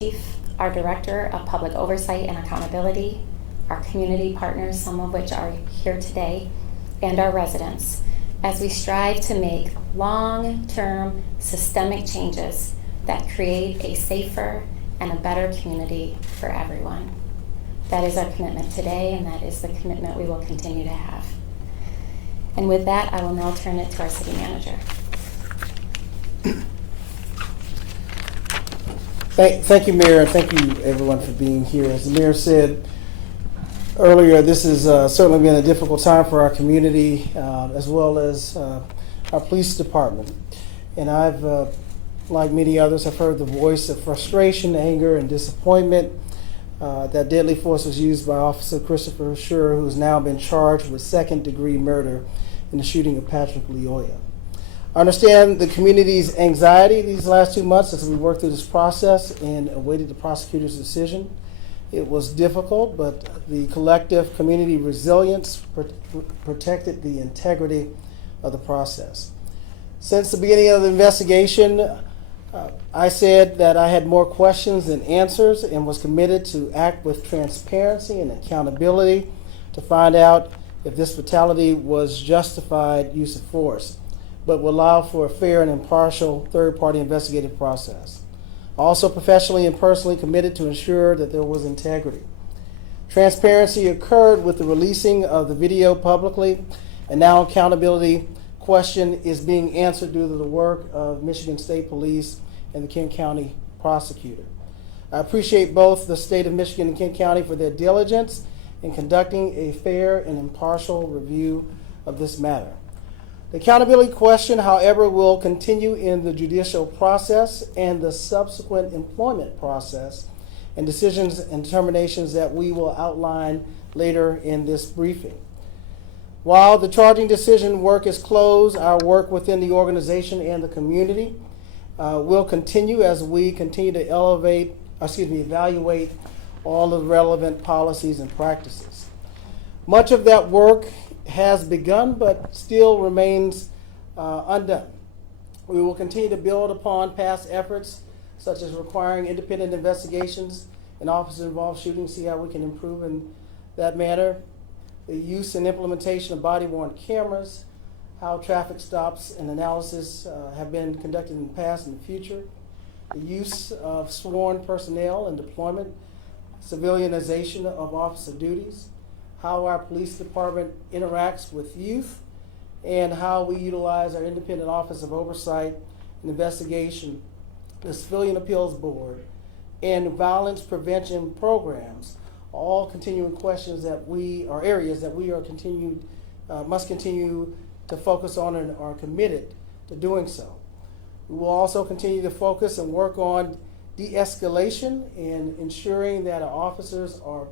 Chief, our Director of Public Oversight and Accountability, our community partners, some of which are here today, and our residents, as we strive to make long-term systemic changes that create a safer and a better community for everyone. That is our commitment today, and that is the commitment we will continue to have. And with that, I will now turn it to our city manager. Thank you, Mayor, and thank you, everyone, for being here. As the Mayor said earlier, this has certainly been a difficult time for our community, as well as our police department. And I've, like many others, have heard the voice of frustration, anger, and disappointment. That deadly force was used by Officer Christopher Schur, who has now been charged with second-degree murder in the shooting of Patrick Lyoya. I understand the community's anxiety these last 2 months as we worked through this process and awaited the prosecutor's decision. It was difficult, but the collective community resilience protected the integrity of the process. Since the beginning of the investigation, I said that I had more questions than answers and was committed to act with transparency and accountability to find out if this fatality was justified use of force, but will allow for a fair and impartial third-party investigative process. Also professionally and personally committed to ensure that there was integrity. Transparency occurred with the releasing of the video publicly, and now accountability question is being answered due to the work of Michigan State Police and the Kent County Prosecutor. I appreciate both the State of Michigan and Kent County for their diligence in conducting a fair and impartial review of this matter. The accountability question, however, will continue in the judicial process and the subsequent employment process and decisions and determinations that we will outline later in this briefing. While the charging decision work is closed, our work within the organization and the community will continue as we continue to evaluate all of the relevant policies and practices. Much of that work has begun but still remains undone. We will continue to build upon past efforts such as requiring independent investigations in officer-involved shootings, see how we can improve in that manner. The use and implementation of body-worn cameras, how traffic stops and analysis have been conducted in the past and the future. The use of sworn personnel and deployment, civilianization of officer duties, how our police department interacts with youth, and how we utilize our independent Office of Oversight and Investigation, the Civilian Appeals Board, and violence prevention programs, all continuing questions that areas that we must continue to focus on and are committed to doing so. We will also continue to focus and work on de-escalation and ensuring that our officers are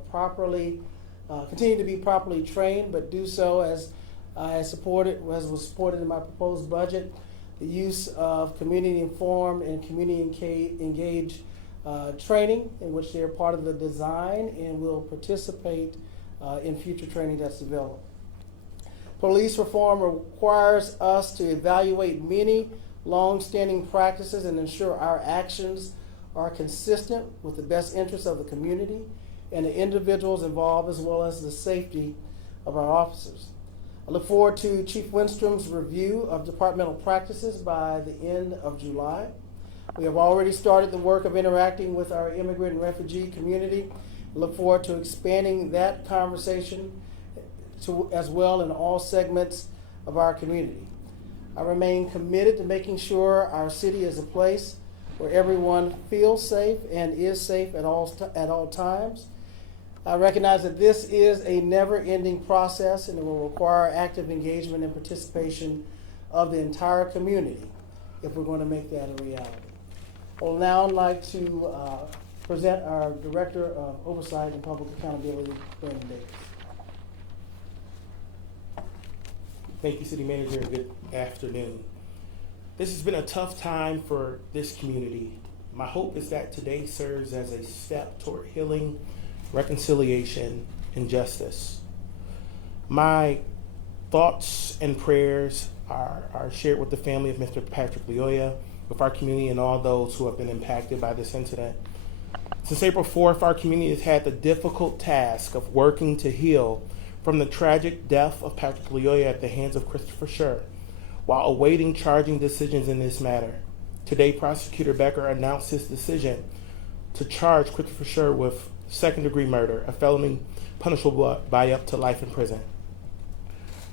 continue to be properly trained, but do so as was supported in my proposed budget. The use of community-informed and community-engaged training, in which they're part of the design and will participate in future training that's developed. Police reform requires us to evaluate many long-standing practices and ensure our actions are consistent with the best interests of the community and the individuals involved, as well as the safety of our officers. I look forward to Chief Winstrom's review of departmental practices by the end of July. We have already started the work of interacting with our immigrant and refugee community. I look forward to expanding that conversation as well in all segments of our community. I remain committed to making sure our city is a place where everyone feels safe and is safe at all times. I recognize that this is a never-ending process and it will require active engagement and participation of the entire community if we're going to make that a reality. I would now like to present our Director of Oversight and Public Accountability, Brandon Davis. Thank you, City Manager, and good afternoon. This has been a tough time for this community. My hope is that today serves as a step toward healing, reconciliation, and justice. My thoughts and prayers are shared with the family of Mr. Patrick Lyoya, with our community and all those who have been impacted by this incident. Since April 4th, our community has had the difficult task of working to heal from the tragic death of Patrick Lyoya at the hands of Christopher Scher, while awaiting charging decisions in this matter. Today, Prosecutor Becker announced his decision to charge Christopher Scher with second-degree murder, a felony punishable by up to life in prison.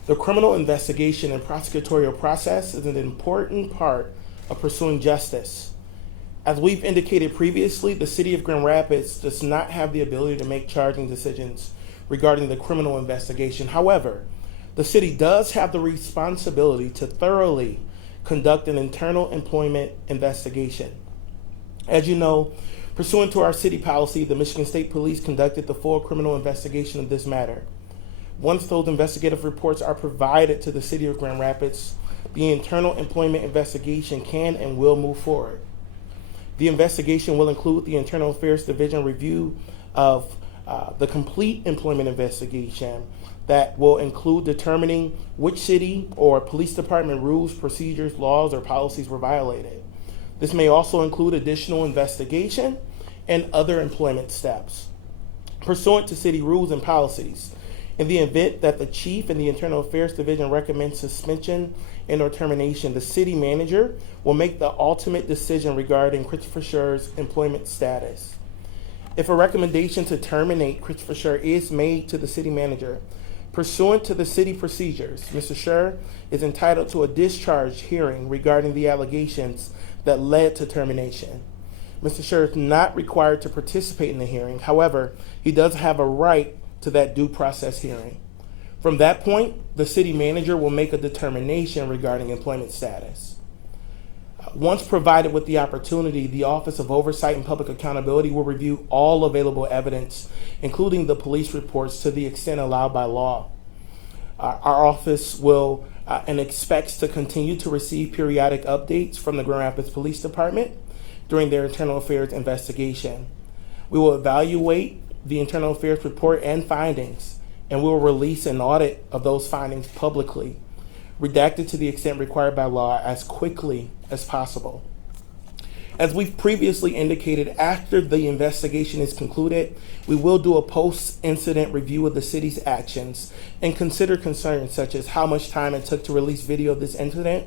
The criminal investigation and prosecutorial process is an important part of pursuing justice. As we've indicated previously, the City of Grand Rapids does not have the ability to make charging decisions regarding the criminal investigation. However, the city does have the responsibility to thoroughly conduct an internal employment investigation. As you know, pursuant to our city policy, the Michigan State Police conducted the full criminal investigation of this matter. Once those investigative reports are provided to the City of Grand Rapids, the internal employment investigation can and will move forward. The investigation will include the Internal Affairs Division review of the complete employment investigation that will include determining which city or police department rules, procedures, laws, or policies were violated. This may also include additional investigation and other employment steps. Pursuant to city rules and policies, in the event that the chief and the Internal Affairs Division recommend suspension and or termination, the city manager will make the ultimate decision regarding Christopher Scher's employment status. If a recommendation to terminate Christopher Scher is made to the city manager, pursuant to the city procedures, Mr. Scher is entitled to a discharge hearing regarding the allegations that led to termination. Mr. Scher is not required to participate in the hearing. However, he does have a right to that due process hearing. From that point, the city manager will make a determination regarding employment status. Once provided with the opportunity, the Office of Oversight and Public Accountability will review all available evidence, including the police reports, to the extent allowed by law. Our office will and expects to continue to receive periodic updates from the Grand Rapids Police Department during their internal affairs investigation. We will evaluate the internal affairs report and findings, and we will release an audit of those findings publicly, redacted to the extent required by law, as quickly as possible. As we've previously indicated, after the investigation is concluded, we will do a post-incident review of the city's actions and consider concerns such as how much time it took to release video of this incident,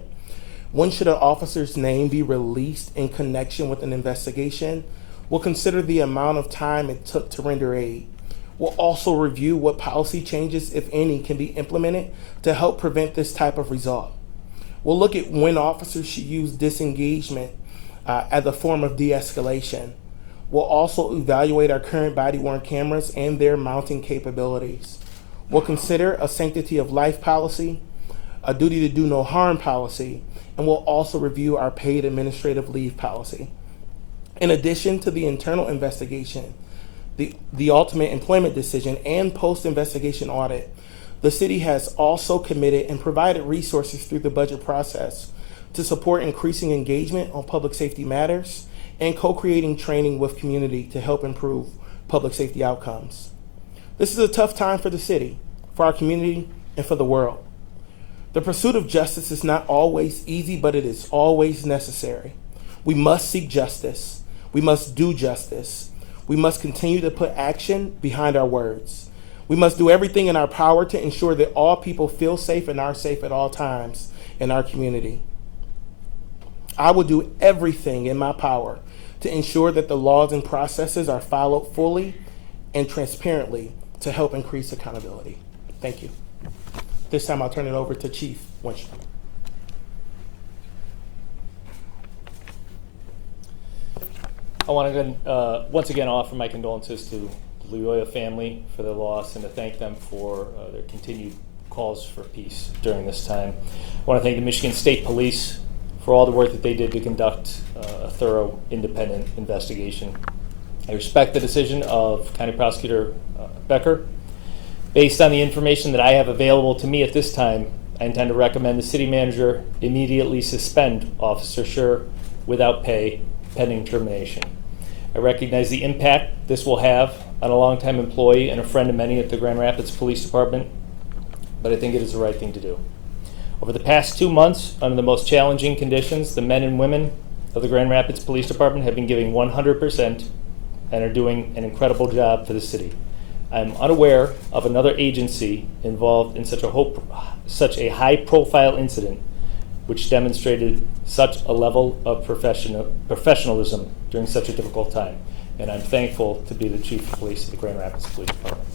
when should an officer's name be released in connection with an investigation. We'll consider the amount of time it took to render aid. We'll also review what policy changes, if any, can be implemented to help prevent this type of result. We'll look at when officers should use disengagement as a form of de-escalation. We'll also evaluate our current body-worn cameras and their mounting capabilities. We'll consider a sanctity of life policy, a duty to do no harm policy, and we'll also review our paid administrative leave policy. In addition to the internal investigation, the ultimate employment decision, and post-investigation audit, the city has also committed and provided resources through the budget process to support increasing engagement on public safety matters and co-creating training with community to help improve public safety outcomes. This is a tough time for the city, for our community, and for the world. The pursuit of justice is not always easy, but it is always necessary. We must seek justice. We must do justice. We must continue to put action behind our words. We must do everything in our power to ensure that all people feel safe and are safe at all times in our community. I will do everything in my power to ensure that the laws and processes are followed fully and transparently to help increase accountability. Thank you. This time I'll turn it over to Chief Winchell. I want to once again offer my condolences to the Lyoya family for their loss and to thank them for their continued calls for peace during this time. I want to thank the Michigan State Police for all the work that they did to conduct a thorough, independent investigation. I respect the decision of County Prosecutor Becker. Based on the information that I have available to me at this time, I intend to recommend the city manager immediately suspend Officer Scher without pay pending termination. I recognize the impact this will have on a longtime employee and a friend of many at the Grand Rapids Police Department, but I think it is the right thing to do. Over the past 2 months, under the most challenging conditions, the men and women of the Grand Rapids Police Department have been giving 100% and are doing an incredible job for the city. I'm unaware of another agency involved in such a high-profile incident which demonstrated such a level of professionalism during such a difficult time. And I'm thankful to be the Chief of Police of the Grand Rapids Police Department.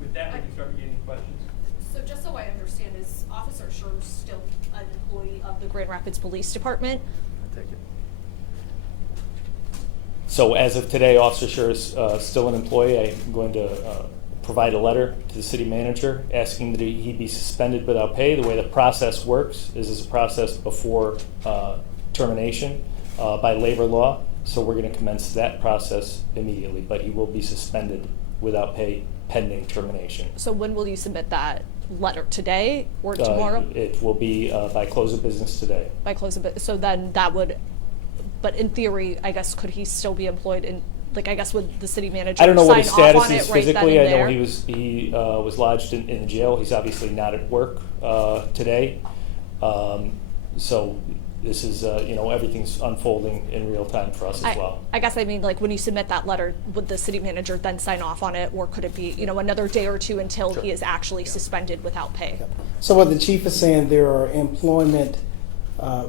With that, we can start getting questions. So just so I understand, is Officer Scherz still an employee of the Grand Rapids Police Department? I'll take it. So as of today, Officer Scher is still an employee. I'm going to provide a letter to the city manager asking that he be suspended without pay. The way the process works is a process before termination by labor law. So we're going to commence that process immediately, but he will be suspended without pay pending termination. So when will you submit that letter? Today or tomorrow? It will be by close of business today. By close of business. So then that would, but in theory, I guess, could he still be employed in, like, I guess, would the city manager I don't know what his sign off status on is it right physically. then I and know there? he was lodged in jail. He's obviously not at work today. So this is, everything's unfolding in real time for us as well. I guess I mean, like, when you submit that letter, would the city manager then sign off on it, or could it be, another day or two until he is actually suspended without pay? So what the chief is saying, there are employment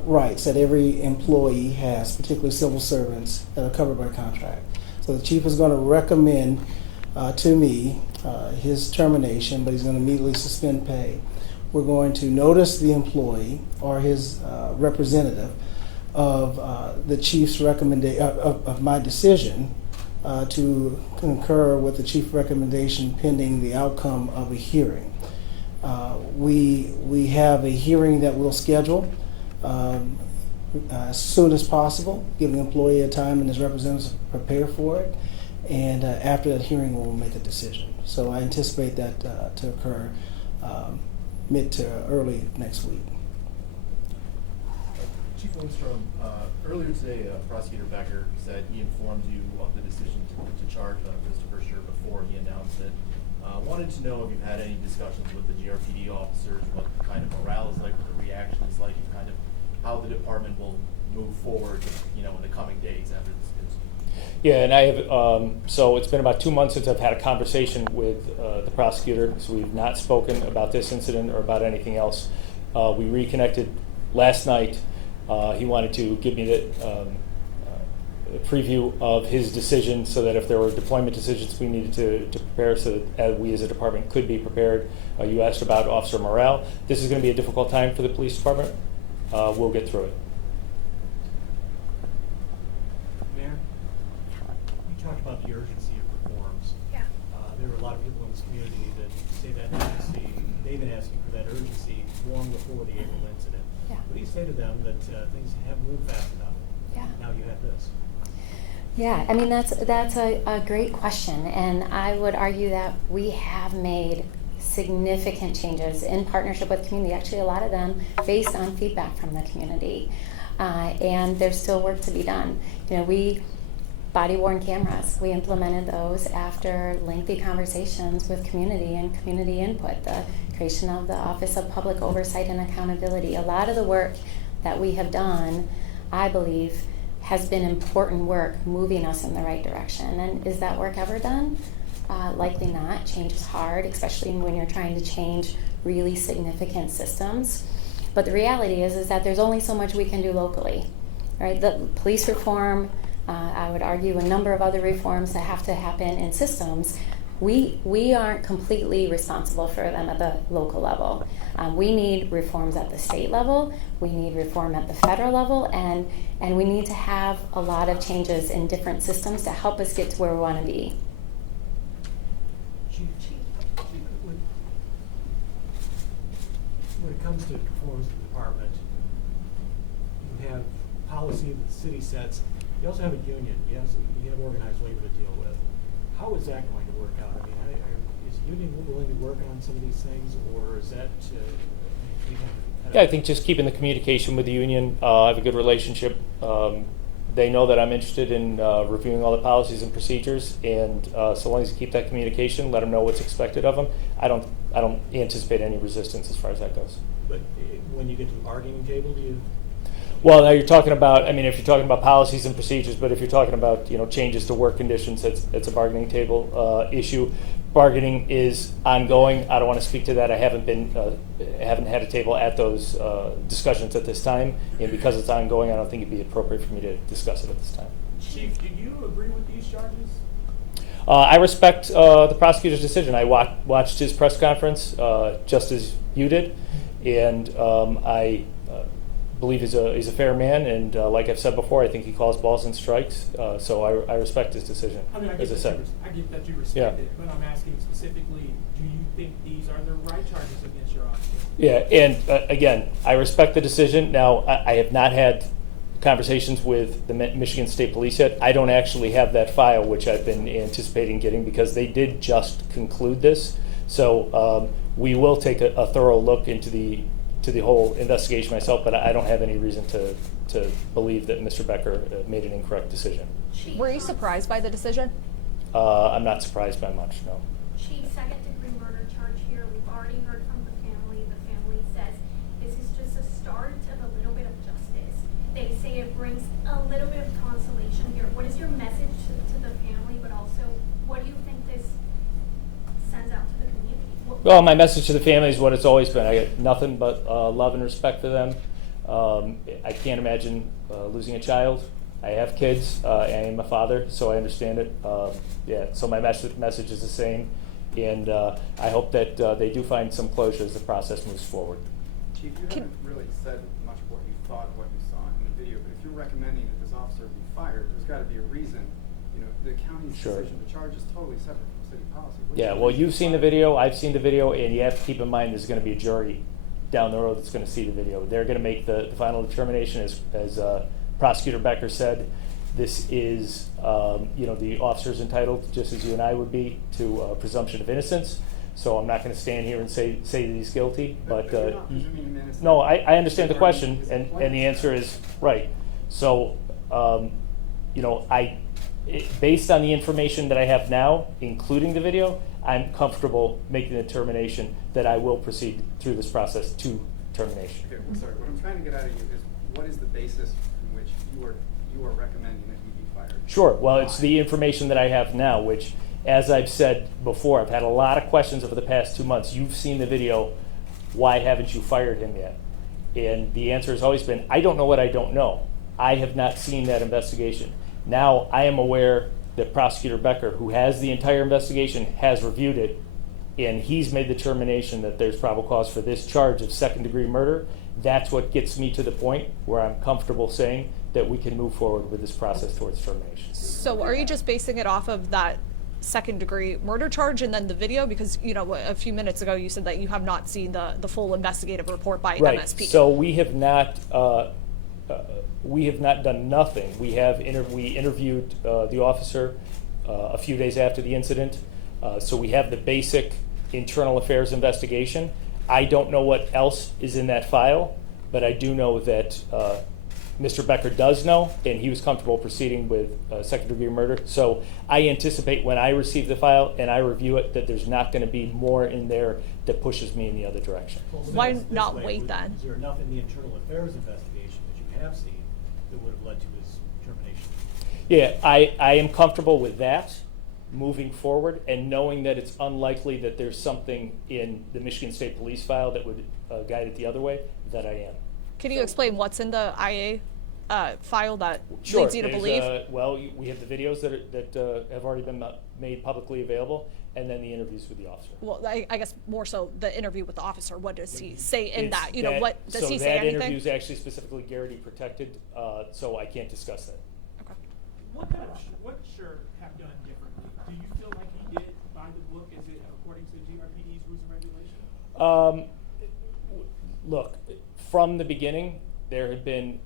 rights that every employee has, particularly civil servants that are covered by contract. So the chief is going to recommend to me his termination, but he's going to immediately suspend pay. We're going to notice the employee or his representative of the chief's recommendation of my decision to concur with the chief's recommendation pending the outcome of a hearing. We have a hearing that we'll schedule as soon as possible, giving the employee a time and his representatives to prepare for it. And after that hearing, we'll make a decision. So I anticipate that to occur mid to early next week. Chief Lindstrom, earlier today, Prosecutor Becker said he informed you of the decision to charge Christopher Scher before he announced it. Wanted to know if you've had any discussions with the GRPD officers, what kind of morale is like, what the reaction is like, and kind of how the department will move forward, in the coming days after this news. Yeah, and I have, so it's been about 2 months since I've had a conversation with the prosecutor, so we've not spoken about this incident or about anything else. We reconnected last night. He wanted to give me the preview of his decision so that if there were deployment decisions we needed to prepare so that we as a department could be prepared. You asked about officer morale. This is going to be a difficult time for the police department. We'll get through it. Mayor, you talked about the urgency of reforms. Yeah. There are a lot of people in this community that say that urgency, they've been asking for that urgency long before the April incident. Yeah. What do you say to them that things haven't moved fast enough? Yeah. Now you have this. Yeah, I mean, that's a great question, and I would argue that we have made significant changes in partnership with community, actually a lot of them based on feedback from the community, and there's still work to be done. We body-worn cameras, we implemented those after lengthy conversations with community and community input, the creation of the Office of Public Oversight and Accountability. A lot of the work that we have done, I believe, has been important work moving us in the right direction. And is that work ever done? Likely not. Change is hard, especially when you're trying to change really significant systems. But the reality is that there's only so much we can do locally, right? The police reform, I would argue a number of other reforms that have to happen in systems, we aren't completely responsible for them at the local level. We need reforms at the state level, we need reform at the federal level, and we need to have a lot of changes in different systems to help us get to where we want to be. Chief, when it comes to reforms of the department, you have policy that the city sets. You also have a union. You have organized labor to deal with. How is that going to work out? I mean, is the union willing to work on some of these things, or is that? Yeah, I think just keeping the communication with the union. I have a good relationship. They know that I'm interested in reviewing all the policies and procedures, and so long as you keep that communication, let them know what's expected of them. I don't anticipate any resistance as far as that goes. But when you get to the bargaining table, do you? Well, now you're talking about, I mean, if you're talking about policies and procedures, but if you're talking about, changes to work conditions, it's a bargaining table issue. Bargaining is ongoing. I don't want to speak to that. I haven't had a table at those discussions at this time, and because it's ongoing, I don't think it'd be appropriate for me to discuss it at this time. Chief, do you agree with these charges? I respect the prosecutor's decision. I watched his press conference just as you did, and I believe he's a fair man, and like I've said before, I think he calls balls and strikes. So I respect his decision. I mean, I as I said. get that you respect it, but I'm asking specifically, do you think these are the right charges against your officer? Yeah, and again, I respect the decision. Now, I have not had conversations with the Michigan State Police yet. I don't actually have that file, which I've been anticipating getting, because they did just conclude this. So we will take a thorough look into the whole investigation myself, but I don't have any reason to believe that Mr. Becker made an incorrect decision. Were you surprised by the decision? I'm not surprised by much, no. Chief, second-degree murder charge here. We've already heard from the family. The family says this is just a start of a little bit of justice. They say it brings a little bit of consolation here. What is your message to the family, but also what do you think this sends out to the community? Well, my message to the family is what it's always been. I get nothing but love and respect for them. I can't imagine losing a child. I have kids. I am a father, so I understand it. So my message is the same, and I hope that they do find some closure as the process moves forward. Chief, you haven't really said much of what you thought of what you saw in the video, but if you're recommending that this officer be fired, there's got to be a reason. The county's decision to charge is totally separate from city policy. Yeah, well, you've seen the video, I've seen the video, and you have to keep in mind there's going to be a jury down the road that's going to see the video. They're going to make the final determination, as Prosecutor Becker said. This is, the officer's entitled, just as you and I would be, to a presumption of innocence. So I'm not going to stand here and say that he's guilty, but you're not presuming him innocent. no, I understand the question, and the answer is right. So, based on the information that I have now, including the video, I'm comfortable making the determination that I will proceed through this process to termination. Okay, well, sorry. What I'm trying to get out of you is what is the basis from which you are recommending that he be fired? Sure. Well, it's the information that I have now, which, as I've said before, I've had a lot of questions over the past 2 months. You've seen the video. Why haven't you fired him yet? And the answer has always been, I don't know what I don't know. I have not seen that investigation. Now I am aware that Prosecutor Becker, who has the entire investigation, has reviewed it, and he's made the determination that there's probable cause for this charge of second-degree murder. That's what gets me to the point where I'm comfortable saying that we can move forward with this process towards termination. So are you just basing it off of that second-degree murder charge and then the video? Because, a few minutes ago you said that you have not seen the full investigative report by MSP. So we have not done nothing. We interviewed the officer a few days after the incident. So we have the basic internal affairs investigation. I don't know what else is in that file, but I do know that Mr. Becker does know, and he was comfortable proceeding with second-degree murder. So I anticipate when I receive the file and I review it that there's not going to be more in there that pushes me in the other direction. Well, Why this not way, wait then? Is there enough in the internal affairs investigation that you have seen that would have led to his termination? Yeah, I am comfortable with that moving forward, and knowing that it's unlikely that there's something in the Michigan State Police file that would guide it the other way, that I am. Can you explain what's in the IA file that Sure. leads you to There's, believe? we have the videos that have already been made publicly available, and then the interviews with the officer. Well, I guess more so the interview with the officer. What does he say in It's that? What does he say So that anything? interview is actually specifically Garrity protected, so I can't discuss that. Okay. What should have done differently? Do you feel like he did by the book? Is it according to GRPD's rules and regulations? Look, from the beginning, there had been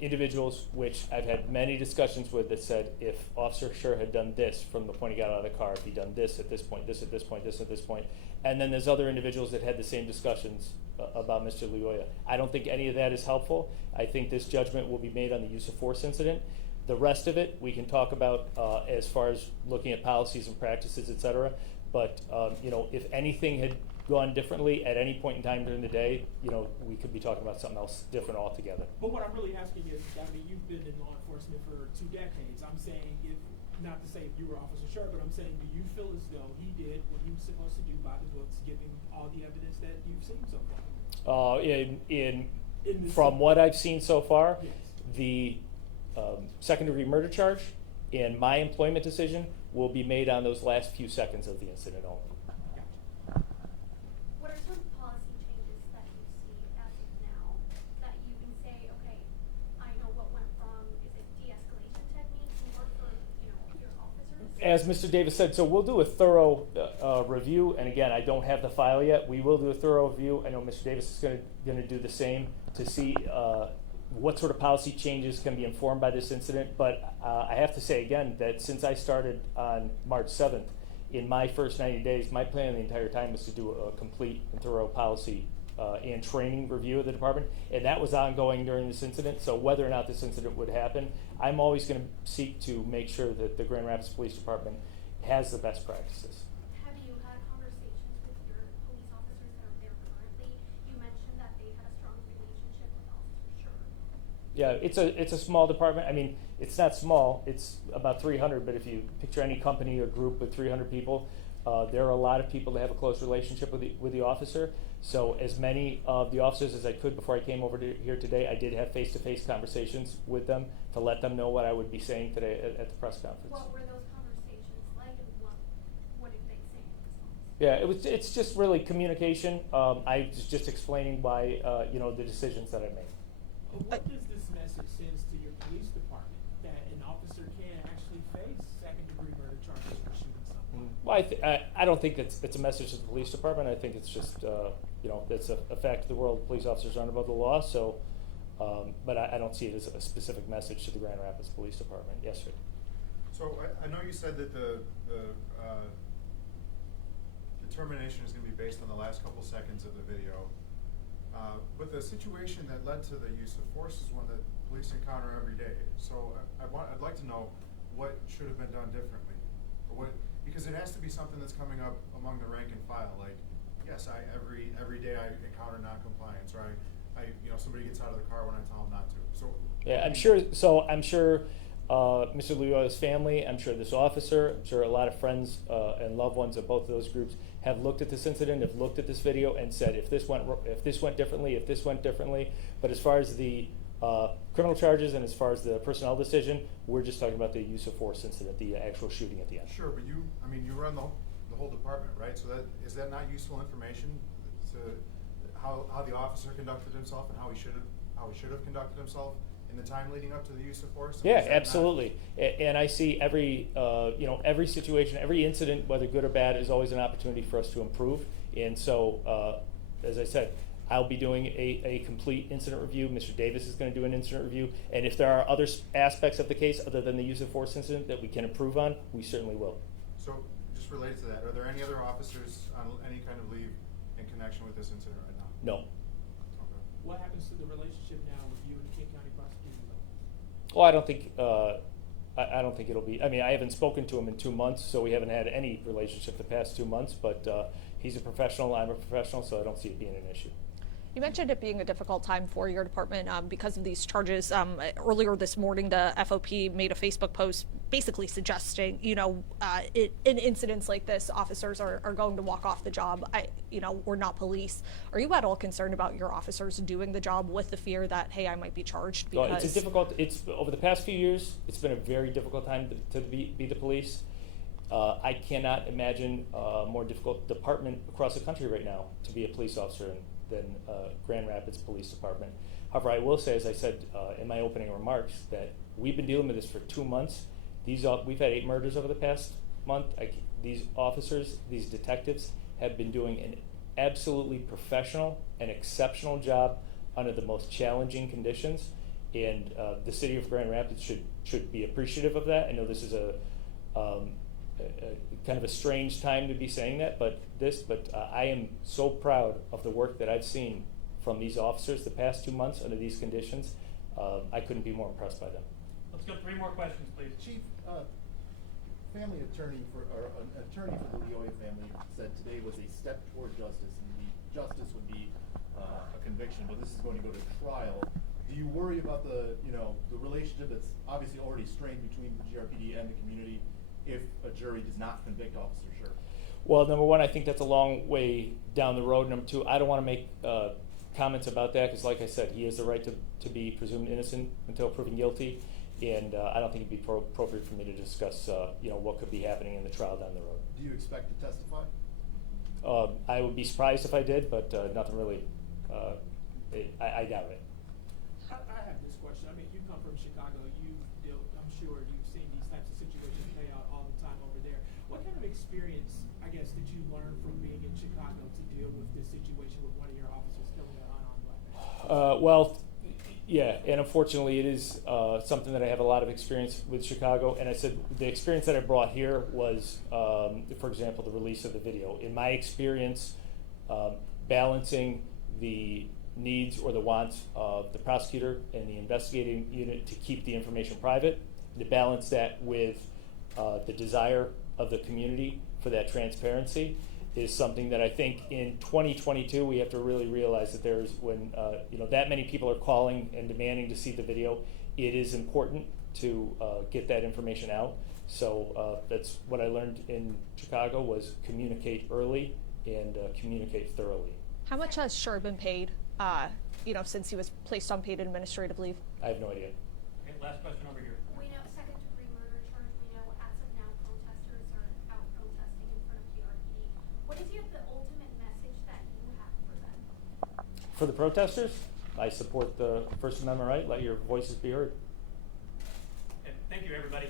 individuals which I've had many discussions with that said if Officer Scher had done this from the point he got out of the car, if he'd done this at this point, this at this point, this at this point, and then there's other individuals that had the same discussions about Mr. Lyoya. I don't think any of that is helpful. I think this judgment will be made on the use of force incident. The rest of it we can talk about as far as looking at policies and practices, et cetera. But if anything gone differently at any point in time during the day, we could be talking about something else different altogether. But what I'm really asking is, I mean, you've been in law enforcement for 2 decades. I'm saying, not to say if you were Officer Sherr, but I'm saying, do you feel as though he did what he was supposed to do by the books, given all the evidence that you've seen so far? From what I've seen so far, Yes. the second-degree murder charge and my employment decision will be made on those last few seconds of the incident only. What are some policy changes that you see as of now that you can say, okay, I know what went wrong? Is it de-escalation techniques more for, your officers? As Mr. Davis said, so we'll do a thorough review, and again, I don't have the file yet. We will do a thorough review. I know Mr. Davis is going to do the same to see what sort of policy changes can be informed by this incident. But I have to say again that since I started on March 7th, in my first 90 days, my plan the entire time was to do a complete and thorough policy and training review of the department, and that was ongoing during this incident. So whether or not this incident would happen, I'm always going to seek to make sure that the Grand Rapids Police Department has the best practices. Have you had conversations with your police officers that are there currently? You mentioned that they had a strong relationship with Officer Sherr. Yeah, it's a small department. I mean, it's not small. It's about 300, but if you picture any company or group with 300 people, there are a lot of people that have a close relationship with the officer. So as many of the officers as I could before I came over here today, I did have face-to-face conversations with them to let them know what I would be saying today at the press conference. What were those conversations like, and what did they say in response? Yeah, it's just really communication. I was just explaining why the decisions that I made. What does this message send to your police department, that an officer can actually face second-degree murder charges for shooting someone? Well, I don't think it's a message to the police department. I think it's just that's a fact of the world. Police officers aren't above the law. So, but I don't see it as a specific message to the Grand Rapids Police Department. Yes, sir. So I know you said that the determination is going to be based on the last couple seconds of the video. But the situation that led to the use of force is one that police encounter every day. So I'd like to know what should have been done differently, or because it has to be something that's coming up among the rank and file. Like, yes, every day I encounter noncompliance, or somebody gets out of the car when I tell them not to. So yeah, I'm sure. So I'm sure Mr. Lyoya's family, I'm sure this officer, I'm sure a lot of friends and loved ones of both of those groups have looked at this incident, have looked at this video, and said, if this went differently. But as far as the criminal charges and as far as the personnel decision, we're just talking about the use of force incident, the actual shooting at the end. Sure, but you run the whole department, right? So is that not useful information to how the officer conducted himself and how he should have conducted himself in the time leading up to the use of force? Yeah, absolutely. And I see every situation, every incident, whether good or bad, is always an opportunity for us to improve. And so, as I said, I'll be doing a complete incident review. Mr. Davis is going to do an incident review. And if there are other aspects of the case other than the use of force incident that we can improve on, we certainly will. So, just related to that, are there any other officers on any kind of leave in connection with this incident right now? No. Okay. What happens to the relationship now with you and the King County Prosecutor's Office? Well, I don't think it'll be. I mean, I haven't spoken to him in 2 months, so we haven't had any relationship the past 2 months. But he's a professional, I'm a professional, so I don't see it being an issue. You mentioned it being a difficult time for your department because of these charges. Earlier this morning, the FOP made a Facebook post basically suggesting, in incidents like this, officers are going to walk off the job. We're not police. Are you at all concerned about your officers doing the job with the fear that, hey, I might be charged? Because Well, it's over the past few years, it's been a very difficult time to be the police. I cannot imagine a more difficult department across the country right now to be a police officer than Grand Rapids Police Department. However, I will say, as I said in my opening remarks, that we've been dealing with this for 2 months. We've had 8 murders over the past month. These officers, these detectives, have been doing an absolutely professional and exceptional job under the most challenging conditions, and the city of Grand Rapids should be appreciative of that. I know this is a kind of a strange time to be saying that, but I am so proud of the work that I've seen from these officers the past 2 months under these conditions. I couldn't be more impressed by them. Let's go 3 more questions, please. Chief, family attorney or an attorney for the Lyoya family said today was a step toward justice, and the justice would be a conviction, but this is going to go to trial. Do you worry about the relationship that's obviously already strained between the GRPD and the community if a jury does not convict Officer Sherp? Well, number one, I think that's a long way down the road. Number two, I don't want to make comments about that because, like I said, he has the right to be presumed innocent until proven guilty, and I don't think it'd be appropriate for me to discuss, what could be happening in the trial down the road. Do you expect to testify? I would be surprised if I did, but nothing really. I doubt it. I have this question. I mean, you come from Chicago. I'm sure you've seen these types of situations play out all the time over there. What kind of experience, I guess, did you learn from being in Chicago to deal with this situation with one of your officers killing an unarmed black man? Well, yeah, and unfortunately it is something that I have a lot of experience with Chicago. And I said the experience that I brought here was, for example, the release of the video. In my experience, balancing the needs or the wants of the prosecutor and the investigating unit to keep the information private, to balance that with the desire of the community for that transparency is something that I think in 2022 we have to really realize that there's when that many people are calling and demanding to see the video, it is important to get that information out. So that's what I learned in Chicago was communicate early and communicate thoroughly. How much has Sherp been paid, since he was placed on paid administrative leave? I have no idea. Okay, last question over here. We know second-degree murder charge. We know as of now protesters are out protesting in front of GRPD. What is the ultimate message that you have for them? For the protesters, I support the First Amendment right. Let your voices be heard. And thank you, everybody.